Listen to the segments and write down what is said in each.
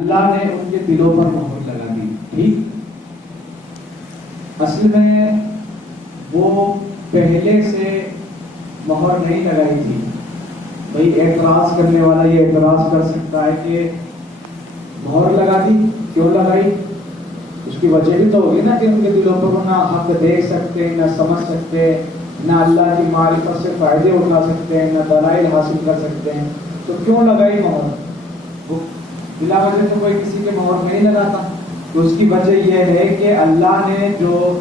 اللہ نے ان کے دلوں پر مہر لگا دی. ٹھیک، اصل میں وہ پہلے سے مہر نہیں لگائی تھی. بھئی اعتراض کرنے والا یہ اعتراض کر سکتا ہے کہ مہر لگا دی، کیوں لگائی؟ اس کی وجہ بھی تو ہوگی نا کہ ان کے دلوں پر نہ حق دیکھ سکتے، نہ سمجھ سکتے، نہ اللہ کی معرفت سے فائدے اٹھا سکتے ہیں، نہ دلائل حاصل کر سکتے ہیں. تو کیوں لگائی مہر؟ بلا وجہ سے کوئی کسی کے مہر نہیں لگاتا. تو اس کی وجہ یہ ہے کہ اللہ نے جو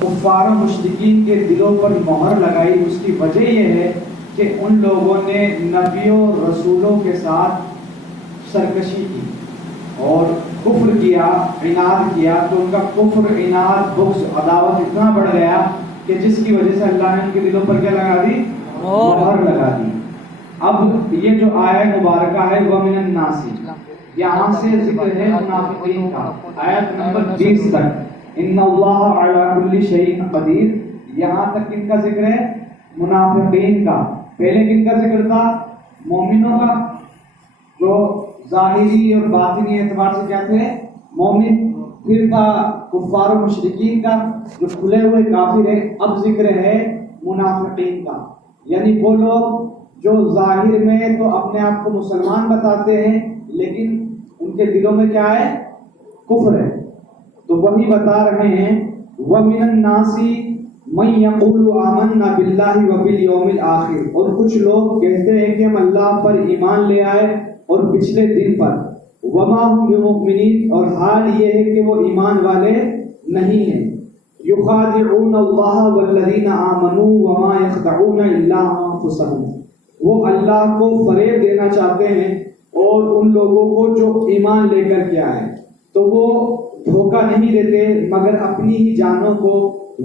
کفار و مشرکین کے دلوں پر مہر لگائی، اس کی وجہ یہ ہے کہ ان لوگوں نے نبیوں رسولوں کے ساتھ سرکشی کی اور کفر کیا، عناد کیا. تو ان کا کفر، عناد، بغض، عداوت اتنا بڑھ گیا کہ جس کی وجہ سے اللہ نے ان کے دلوں پر کیا لگا دی؟ مہر لگا دی. اب یہ جو آیت مبارکہ ہے وَمِنَ النَّاسِ، یہاں سے ذکر ہے منافقین کا. آیت نمبر 20 تک ان اللہ علی کل شیء قدیر، یہاں تک کن کا ذکر ہے؟ منافقین کا. پہلے کن کا ذکر تھا؟ مومنوں کا، جو ظاہری اور باطنی اعتبار سے کیا تھے؟ مومن. پھر تھا کفار و مشرکین کا جو کھلے ہوئے کافر ہیں. اب ذکر ہے منافقین کا، یعنی وہ لوگ جو ظاہر میں تو اپنے آپ کو مسلمان بتاتے ہیں لیکن ان کے دلوں میں کیا ہے؟ کفر ہے. تو وہی بتا رہے ہیں وَمِنَ النَّاسِ مَن يَقُولُ آمَنَّا بِاللَّهِ وَبِالْيَوْمِ الْآخِرِ، اور کچھ لوگ کہتے ہیں کہ ہم اللہ پر ایمان لے آئے اور پچھلے دن پر. وَمَا هُمْ بِمُؤْمِنِينَ، اور حال یہ ہے کہ وہ ایمان والے نہیں ہیں. يُخَادِعُونَ اللَّهَ وَالَّذِينَ آمَنُوا وَمَا يَخْدَعُونَ إِلَّا أَنفُسَهُمْ، وہ اللہ کو فریب دینا چاہتے ہیں اور ان لوگوں کو جو ایمان لے کر کے آئے تو وہ دھوکہ نہیں دیتے مگر اپنی ہی جانوں کو.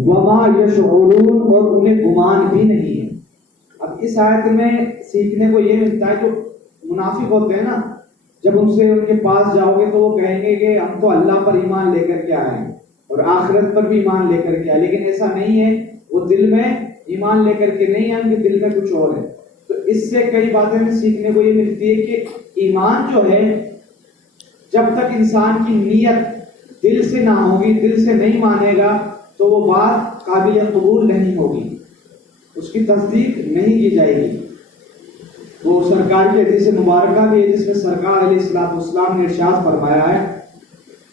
وما یشعرون، اور انہیں گمان بھی نہیں ہے. اب اس آیت میں سیکھنے کو یہ ملتا ہے جو منافق ہوتے ہیں نا، جب ان سے ان کے پاس جاؤ گے تو وہ کہیں گے کہ ہم تو اللہ پر ایمان لے کر کے آئے ہیں اور آخرت پر بھی ایمان لے کر کے آئے، لیکن ایسا نہیں ہے. وہ دل میں ایمان لے کر کے نہیں ہے، ان کے دل میں کچھ اور ہے. تو اس سے کئی باتیں سیکھنے کو یہ ملتی ہے کہ ایمان جو ہے جب تک انسان کی نیت دل سے نہ ہوگی، دل سے نہیں مانے گا تو وہ بات قابل قبول نہیں ہوگی، اس کی تصدیق نہیں کی جائے گی. وہ سرکار کی حدیث مبارکہ بھی ہے جس میں سرکار علیہ السلام نے ارشاد فرمایا ہے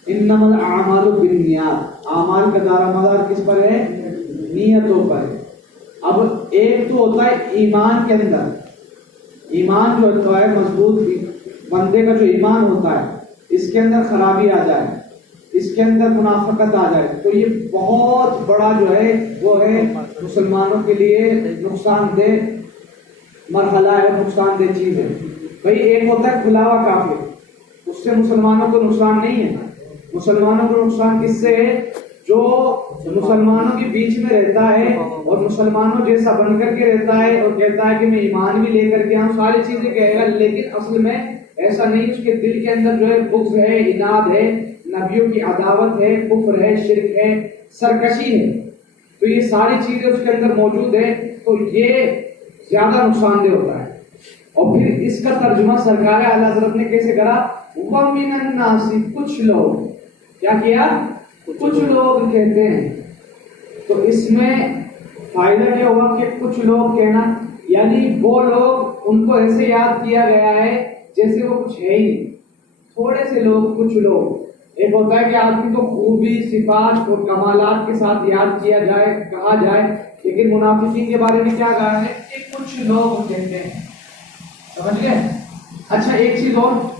انما الاعمال بالنیات، اعمال کا دار و مدار کس پر ہے؟ نیتوں پر. اب ایک تو ہوتا ہے ایمان کے اندر، ایمان جو ہوتا ہے مضبوط، بندے کا جو ایمان ہوتا ہے اس کے اندر خرابی آ جائے، اس کے اندر منافقت آ جائے تو یہ بہت بڑا جو ہے وہ ہے مسلمانوں کے لیے نقصان دہ مرحلہ ہے، نقصان دہ چیز ہے. بھئی ایک ہوتا ہے کھلا ہوا کافر، اس سے مسلمانوں کو نقصان نہیں ہے. مسلمانوں کو نقصان کس سے ہے؟ جو مسلمانوں کے بیچ میں رہتا ہے اور مسلمانوں جیسا بن کر کے رہتا ہے اور کہتا ہے کہ میں ایمان بھی لے کر کے آؤں، ساری چیزیں کہے گا لیکن اصل میں ایسا نہیں. اس کے دل کے اندر جو ہے بغض ہے، عناد ہے، نبیوں کی عداوت ہے، کفر ہے، شرک ہے، سرکشی ہے. تو یہ ساری چیزیں اس کے اندر موجود ہے تو یہ زیادہ نقصان دہ ہوتا ہے. اور پھر اس کا ترجمہ سرکار اعلیٰ حضرت نے کیسے کرا؟ وَمِنَ النَّاسِ، کچھ لوگ. کیا کیا؟ کچھ لوگ کہتے ہیں. تو اس میں فائدہ کیا ہوا کہ کچھ لوگ کہنا، یعنی وہ لوگ ان کو ایسے یاد کیا گیا ہے جیسے وہ کچھ ہے ہی نہیں. تھوڑے سے لوگ، کچھ لوگ. ایک ہوتا ہے کہ آدمی کو خوبی، صفات اور کمالات کے ساتھ یاد کیا جائے، کہا جائے، لیکن منافقین کے بارے میں کیا کہا ہے کہ کچھ لوگ کہتے ہیں. سمجھ گئے؟ اچھا ایک چیز اور،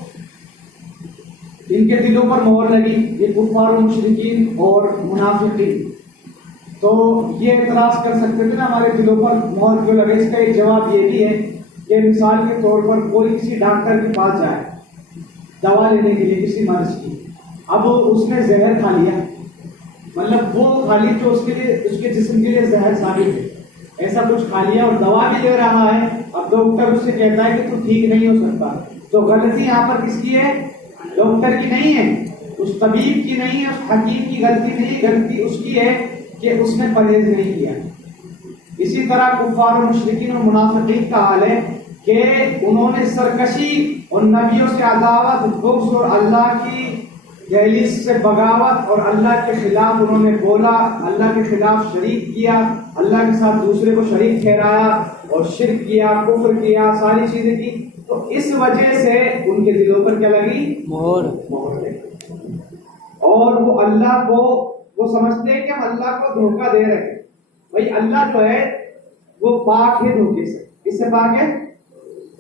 ان کے دلوں پر مہر لگی، یہ کفار و مشرکین اور منافقین. تو یہ اعتراض کر سکتے تھے نا ہمارے دلوں پر مہر کیوں لگے. اس کا ایک جواب یہ بھی ہے کہ مثال کے طور پر کوئی کسی ڈاکٹر کے پاس جائے دوا لینے کے لیے کسی مرض کی، اب اس نے زہر کھا لیا، مطلب وہ کھا لی جو اس کے لیے، اس کے جسم کے لیے زہر ثابت ہے، ایسا کچھ کھا لیا اور دوا بھی لے رہا ہے. اب ڈاکٹر اس سے کہتا ہے کہ تو ٹھیک نہیں ہو سکتا. تو غلطی یہاں پر کس کی ہے؟ ڈاکٹر کی نہیں ہے، اس طبیب کی نہیں ہے، اس حکیم کی غلطی نہیں، غلطی اس کی ہے کہ اس نے پرہیز نہیں کیا. اسی طرح کفار و مشرکین اور منافقین کا حال ہے کہ انہوں نے سرکشی اور نبیوں سے عداوت، بغض اور اللہ کی دہلیز سے بغاوت اور اللہ کے خلاف انہوں نے بولا، اللہ کے خلاف شریک کیا، اللہ کے ساتھ دوسرے کو شریک ٹھہرایا اور شرک کیا، کفر کیا، ساری چیزیں کی، تو اس وجہ سے ان کے دلوں پر کیا لگی؟ مہر لگی۔ اور وہ اللہ کو وہ سمجھتے ہیں کہ ہم اللہ کو دھوکہ دے رہے ہیں۔ بھائی اللہ جو ہے وہ پاک ہے دھوکے سے، اس سے پاک ہے،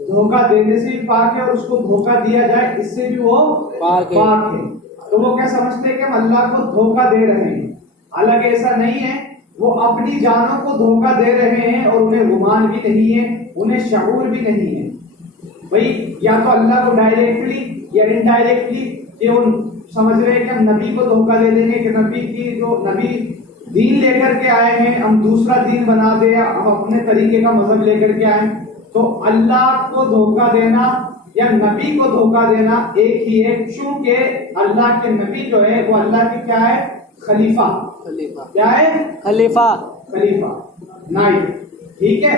دھوکہ دینے سے بھی پاک ہے، اور اس کو دھوکہ دیا جائے اس سے بھی وہ پاک ہے۔ تو وہ کیا سمجھتے ہیں کہ ہم اللہ کو دھوکہ دے رہے ہیں، حالانکہ ایسا نہیں ہے، وہ اپنی جانوں کو دھوکہ دے رہے ہیں اور انہیں گمان بھی نہیں ہے، انہیں شعور بھی نہیں ہے۔ بھائی یا تو اللہ کو ڈائریکٹلی یا انڈائریکٹلی کہ ان سمجھ رہے ہیں کہ ہم نبی کو دھوکہ دے دیں گے، کہ نبی کی جو نبی دین لے کر کے آئے ہیں ہم دوسرا دین بنا دیں، ہم اپنے طریقے کا مذہب لے کر کے آئیں۔ تو اللہ کو دھوکہ دینا یا نبی کو دھوکہ دینا ایک ہی ہے، چونکہ اللہ کے نبی جو ہے وہ اللہ کے کیا ہے؟ خلیفہ کیا ہے؟ خلیفہ نائب، ٹھیک ہے۔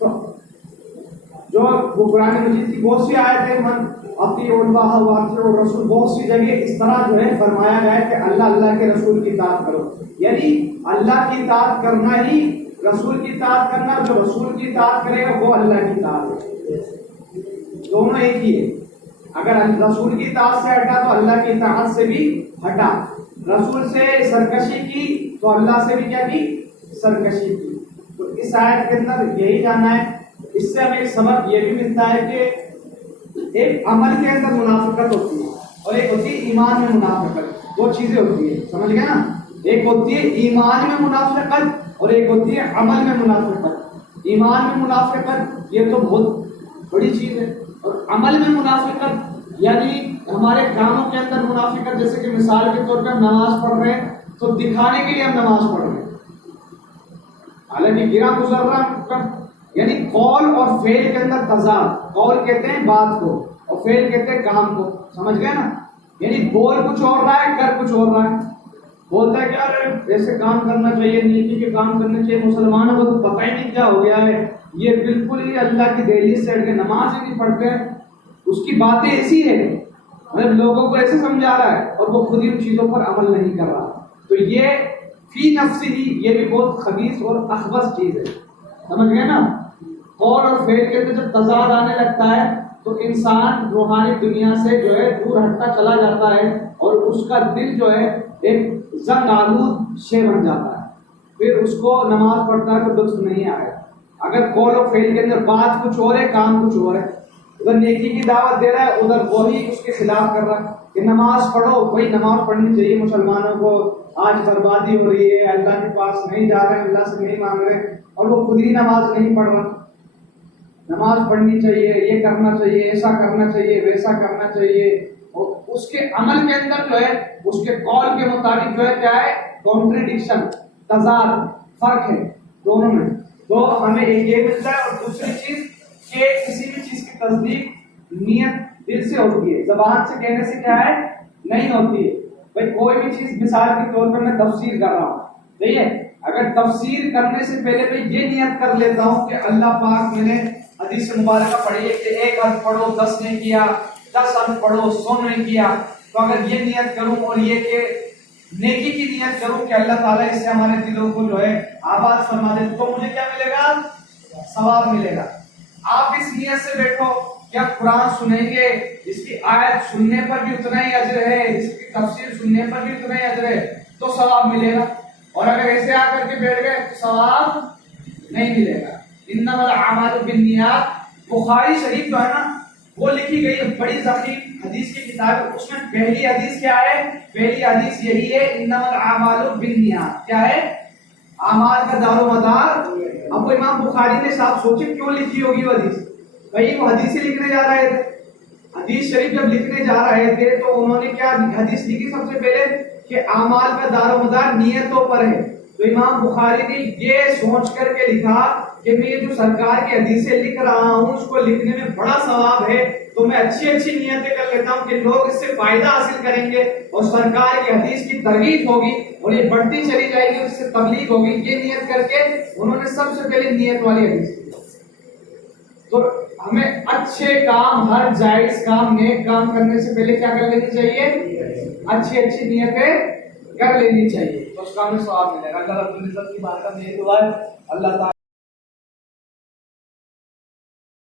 تو جو قرآن مجید کی بہت سی آیتیں من اطیعوا اللہ واطیعوا الرسول، بہت سی جگہ اس طرح جو ہے فرمایا گیا ہے کہ اللہ کے رسول کی اطاعت کرو، یعنی اللہ کی اطاعت کرنا ہی رسول کی اطاعت کرنا، جو رسول کی اطاعت کرے گا وہ اللہ کی اطاعت ہے، دونوں ایک ہی ہے۔ اگر رسول کی اطاعت سے ہٹا تو اللہ کی اطاعت سے بھی ہٹا، رسول سے سرکشی کی تو اللہ سے بھی کیا کی؟ سرکشی کی۔ تو اس آیت کے اندر یہی جانا ہے۔ اس سے ہمیں ایک سبق یہ بھی ملتا ہے کہ ایک عمل کے اندر منافقت ہوتی ہے اور ایک ہوتی ہے ایمان میں منافقت، دو چیزیں ہوتی ہیں، سمجھ گئے نا؟ ایک ہوتی ہے ایمان میں منافقت اور ایک ہوتی ہے عمل میں منافقت۔ ایمان میں منافقت یہ تو بہت بڑی چیز ہے، اور عمل میں منافقت یعنی ہمارے کاموں کے اندر منافقت، جیسے کہ مثال کے طور پر نماز پڑھ رہے ہیں تو دکھانے کے لیے ہم نماز پڑھ رہے ہیں، حالانکہ گرا گزر رہا، یعنی قول اور فعل کے اندر تضاد۔ قول کہتے ہیں بات کو اور فعل کہتے ہیں کام کو، سمجھ گئے نا؟ یعنی بول کچھ اور رہا ہے، کر کچھ اور رہا ہے۔ بولتا ہے کہ یار ایسے کام کرنا چاہیے، نیکی کے کام کرنے چاہیے، مسلمانوں کو تو پتہ ہی نہیں کیا ہو گیا ہے، یہ بالکل ہی اللہ کی دہلیز سے ہٹ کے نماز ہی نہیں پڑھتے، اس کی باتیں ایسی ہے، مطلب لوگوں کو ایسے سمجھا رہا ہے اور وہ خود ہی ان چیزوں پر عمل نہیں کر رہا۔ تو یہ فی نفسی ہی یہ بھی بہت خبیث اور اخبث چیز ہے، سمجھ گئے نا؟ قول اور فعل کے اندر جب تضاد آنے لگتا ہے تو انسان روحانی دنیا سے جو ہے دور ہٹتا چلا جاتا ہے، اور اس کا دل جو ہے ایک زنگ آلود شے بن جاتا ہے، پھر اس کو نماز پڑھتا ہے تو درست نہیں آئے۔ اگر قول اور فعل کے اندر بات کچھ اور ہے، کام کچھ اور ہے، ادھر نیکی کی دعوت دے رہا ہے، ادھر وہی اس کے خلاف کر رہا ہے کہ نماز پڑھو، وہی نماز پڑھنی چاہیے مسلمانوں کو، آج بربادی ہو رہی ہے، اللہ کے پاس نہیں جا رہے ہیں، اللہ سے نہیں مانگ رہے، اور وہ خود ہی نماز نہیں پڑھ رہا۔ نماز پڑھنی چاہیے، یہ کرنا چاہیے، ایسا کرنا چاہیے، ویسا کرنا چاہیے، اور اس کے عمل کے اندر جو ہے اس کے قول کے مطابق جو ہے کیا ہے؟ کانٹریڈکشن، تضاد، فرق ہے دونوں میں۔ تو ہمیں ایک یہ ملتا ہے، اور دوسری چیز کہ کسی بھی چیز کی تصدیق نیت دل سے ہوتی ہے، زبان سے کہنے سے کیا ہے؟ نہیں ہوتی ہے۔ بھائی کوئی بھی چیز مثال کے طور پر میں تفسیر کر رہا ہوں، صحیح ہے، اگر تفسیر کرنے سے پہلے میں یہ نیت کر لیتا ہوں کہ اللہ پاک میں نے حدیث مبارکہ پڑھی ہے کہ 1 حرف پڑھو 10 نے کیا، 10 حرف پڑھو 100 نے کیا، تو اگر یہ نیت کروں اور یہ کہ نیکی کی نیت کروں کہ اللہ تعالیٰ اس سے ہمارے دلوں کو جو ہے آباد فرما دے، تو مجھے کیا ملے گا؟ ثواب ملے گا۔ آپ اس نیت سے بیٹھو کہ آپ قرآن سنیں گے، اس کی آیت سننے پر بھی اتنا ہی اجر ہے، اس کی تفسیر سننے پر بھی اتنا ہی اجر ہے، تو ثواب ملے گا، اور اگر ایسے آ کر کے بیٹھ گئے تو ثواب نہیں ملے گا۔ انما الاعمال بالنیات، بخاری شریف جو ہے نا وہ لکھی گئی بڑی ضخیم حدیث کی کتاب، اس میں پہلی حدیث کیا ہے؟ پہلی حدیث یہی ہے، انما الاعمال بالنیات، کیا ہے؟ اعمال کا دار و مدار۔ اب وہ امام بخاری نے صاحب سوچے کیوں لکھی ہوگی وہ حدیث؟ بھائی وہ حدیثیں لکھنے جا رہے تھے، حدیث شریف جب لکھنے جا رہے تھے تو انہوں نے کیا حدیث لکھی سب سے پہلے کہ اعمال کا دار و مدار نیتوں پر ہے۔ تو امام بخاری نے یہ سوچ کر کے لکھا کہ میں یہ جو سرکار کی حدیثیں لکھ رہا ہوں اس کو لکھنے میں بڑا ثواب ہے، تو میں اچھی اچھی نیتیں کر لیتا ہوں کہ لوگ اس سے فائدہ حاصل کریں گے اور سرکار کی حدیث کی ترغیب ہوگی اور یہ بڑھتی چلی جائے گی، اس سے تبلیغ ہوگی۔ یہ نیت کر کے انہوں نے سب سے پہلے نیت والی حدیث کی، تو ہمیں اچھے کام، ہر جائز کام، نیک کام کرنے سے پہلے کیا کر لینی چاہیے؟ اچھی نیتیں کر لینی چاہیے، تو اس کام میں ثواب ملے گا۔ اللہ رب العزت کی بات کا یہ دعا ہے، اللہ تعالیٰ